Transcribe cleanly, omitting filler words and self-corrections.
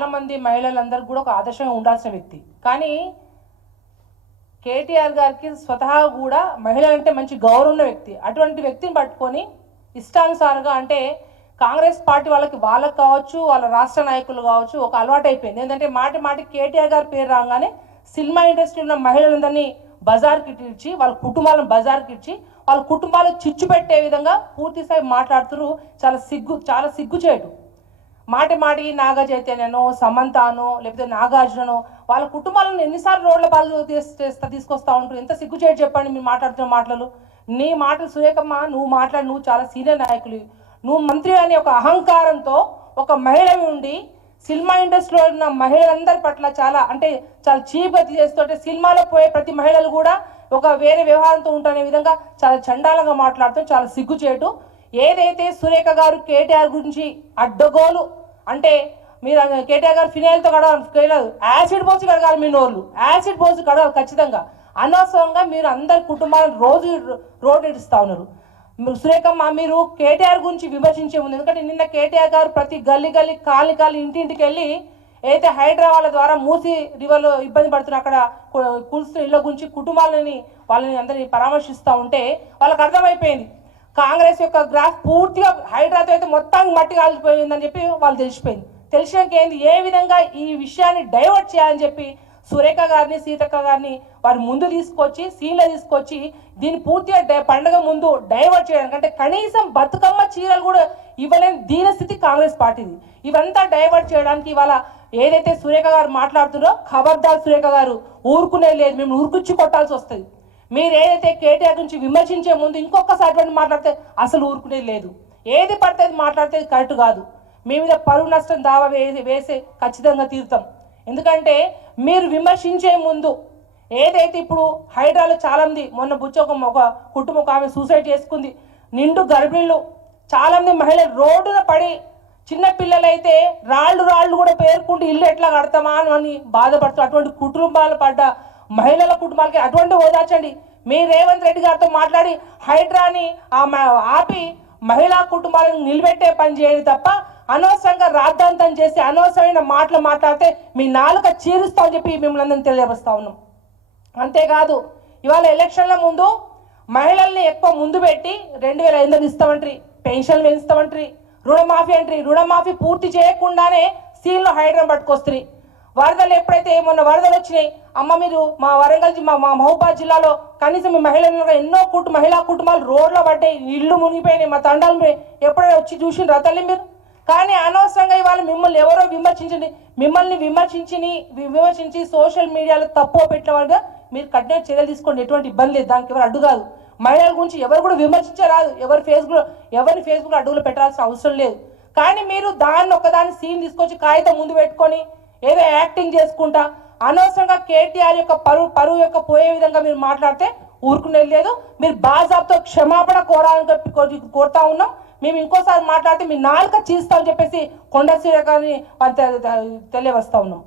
చాలామంది మహిళలందరూ కూడా ఒక ఆదర్శంగా ఉండాల్సిన వ్యక్తి. కానీ కేటీఆర్ గారికి స్వతహా కూడా మహిళలంటే మంచి గౌరవం ఉన్న వ్యక్తి. అటువంటి వ్యక్తిని పట్టుకొని ఇష్టానుసారంగా అంటే కాంగ్రెస్ పార్టీ వాళ్ళకి కావచ్చు, వాళ్ళ రాష్ట్ర నాయకులు కావచ్చు, ఒక అలవాటు అయిపోయింది. ఏంటంటే మాటి కేటీఆర్ గారి పేరు రాగానే సినిమా ఇండస్ట్రీ ఉన్న మహిళలందరినీ బజార్కి ఇచ్చి, వాళ్ళ కుటుంబాలను బజార్కి ఇచ్చి, వాళ్ళ కుటుంబాలు చిచ్చు పెట్టే విధంగా పూర్తిస్థాయి మాట్లాడుతున్నారు. చాలా సిగ్గుచేటు. మాటి నాగ చైతన్యనో, సమంతనో, లేకపోతే నాగార్జుననో వాళ్ళ కుటుంబాలను ఎన్నిసార్లు రోడ్ల పాలు తీసుకొస్తా ఉంటారు. ఎంత సిగ్గుచేటు చెప్పండి మీరు మాట్లాడుతున్న మాటలు. నీ మాటలు సురేఖమ్మ, నువ్వు చాలా సీనియర్ నాయకులు, నువ్వు మంత్రి అనే ఒక అహంకారంతో ఒక మహిళవి ఉండి సినిమా ఇండస్ట్రీలో ఉన్న మహిళలందరి పట్ల చాలా చీప్గా చేస్తుంటే సినిమాలో పోయే ప్రతి మహిళలు కూడా ఒక వేరే వ్యవహారంతో ఉంటునే విధంగా చాలా చండాలంగా మాట్లాడుతూ చాలా సిగ్గుచేటు. ఏదైతే సురేఖ గారు కేటీఆర్ గురించి అడ్డగోలు అంటే మీరు కేటీఆర్ గారు ఫినాయిల్తో కడగాలి, యాసిడ్ పోసి కడగాలి, మీ నోళ్ళు యాసిడ్ పోసి కడగాలి ఖచ్చితంగా. అనవసరంగా మీరు అందరి కుటుంబాలను రోడ్డు ఇడుస్తూ ఉన్నారు. సురేఖమ్మ, మీరు కేటీఆర్ గురించి విమర్శించే ఉంది. ఎందుకంటే నిన్న కేటీఆర్ గారు ప్రతి గల్లీ కాలి ఇంటింటికి వెళ్ళి అయితే హైదరాబాద్ ద్వారా మూసి రివర్లో ఇబ్బంది పడుతున్న అక్కడ కూల్స్తున్న ఇళ్ళ గురించి వాళ్ళని అందరినీ పరామర్శిస్తూ ఉంటే వాళ్ళకి అర్థమైపోయింది కాంగ్రెస్ యొక్క గ్రాఫ్ పూర్తిగా హైదరాబాద్ అయితే మొత్తానికి మట్టి కాలిపోయిందని చెప్పి వాళ్ళు తెలిసిపోయింది. తెలిసినాక ఏంది, ఏ విధంగా ఈ విషయాన్ని డైవర్ట్ చేయాలని చెప్పి సురేఖ గారిని, సీతక్క గారిని వారి ముందు తీసుకొచ్చి సీన్లో తీసుకొచ్చి దీన్ని పూర్తిగా పండుగ ముందు డైవర్ట్ చేయడానికి, అంటే కనీసం బతుకమ్మ చీరలు కూడా ఇవ్వలేని దీనస్థితి కాంగ్రెస్ పార్టీది. ఇవంతా డైవర్ట్ చేయడానికి ఇవాళ ఏదైతే సురేఖ గారు మాట్లాడుతున్నారో, ఖబర్దార్ సురేఖ గారు, ఊరుకునే లేదు, మేము ఉరుకుచ్చి కొట్టాల్సి వస్తుంది. మీరు ఏదైతే కేటీఆర్ గురించి విమర్శించే ముందు ఇంకొకసారి మాట్లాడితే అసలు ఊరుకునేది లేదు. ఏది పడితే మాట్లాడితే కరెక్ట్ కాదు. మీ మీద పరువు నష్టం దావా వేసే ఖచ్చితంగా తీరుతాం. ఎందుకంటే మీరు విమర్శించే ముందు ఏదైతే ఇప్పుడు హైదరాబాద్లో చాలామంది మొన్న ఒక కుటుంబం ఆమె సూసైడ్ చేసుకుంది, నిండు గర్భిణులు చాలామంది మహిళలు రోడ్డున పడి, చిన్న పిల్లలైతే రాళ్ళు కూడా పేర్కొంటూ ఇల్లు ఎట్లా కడతామా అని బాధపడుతూ అటువంటి కుటుంబాలు పడ్డ మహిళల కుటుంబాలకి అటువంటి ఓదార్చండి. మీ రేవంత్ రెడ్డి గారితో మాట్లాడి హైడ్రాని ఆపి మహిళా కుటుంబాలను నిలబెట్టే పని చేయండి తప్ప అనవసరంగా రాద్ధాంతం చేసి అనవసరమైన మాటలు మాట్లాడితే మీ నాలుక చీరుస్తామని చెప్పి మిమ్మల్ని అందరినీ తెలియజేస్తా ఉన్నాం. అంతేకాదు ఇవాళ ఎలక్షన్ల ముందు మహిళల్ని ఎక్కువ ముందు పెట్టి 2500 ఇస్తామంటారు, పెన్షన్లు పెంచుతామంటారు, రుణమాఫీ అంటారు. రుణమాఫీ పూర్తి చేయకుండానే సీన్లో హైడ్రాన్ పట్టుకొస్తారు. వరదలు ఎప్పుడైతే మొన్న వరదలు వచ్చినాయి, అమ్మ మీరు మా వరంగల్ మా మహబూబాద్ జిల్లాలో కనీసం మీ ఎన్నో మహిళా కుటుంబాలు రోడ్లో పడ్డాయి, ఇళ్ళు మునిగిపోయినాయి, మా తండాలు ఎప్పుడైనా వచ్చి చూసిన తల్లి మీరు. కానీ అనవసరంగా ఇవాళ మిమ్మల్ని ఎవరో మిమ్మల్ని విమర్శించి సోషల్ మీడియాలో తప్పు పెట్టిన వాళ్ళగా మీరు కఠిన చర్యలు తీసుకోండి. ఎటువంటి ఇబ్బంది లేదు, దానికి ఎవరు అడ్డు కాదు. మహిళల గురించి ఎవరు కూడా విమర్శించరాదు, ఎవరిని ఫేస్బుక్లో అడ్డుగులు పెట్టాల్సిన అవసరం లేదు. కానీ మీరు ఒకదాన్ని సీన్ తీసుకొచ్చి కాగితం ముందు పెట్టుకొని ఏదో యాక్టింగ్ చేసుకుంటా అనవసరంగా కేటీఆర్ యొక్క పరువు యొక్క పోయే విధంగా మీరు మాట్లాడితే ఊరుకునేది లేదు. మీరు బాజాబ్తో క్షమాపణ కోరాలని కోరుతా ఉన్నాం. మేము ఇంకోసారి మాట్లాడితే మీ నాలుక చీస్తామని చెప్పేసి కొండ శ్రీకారిని తెలియవస్తా ఉన్నాం.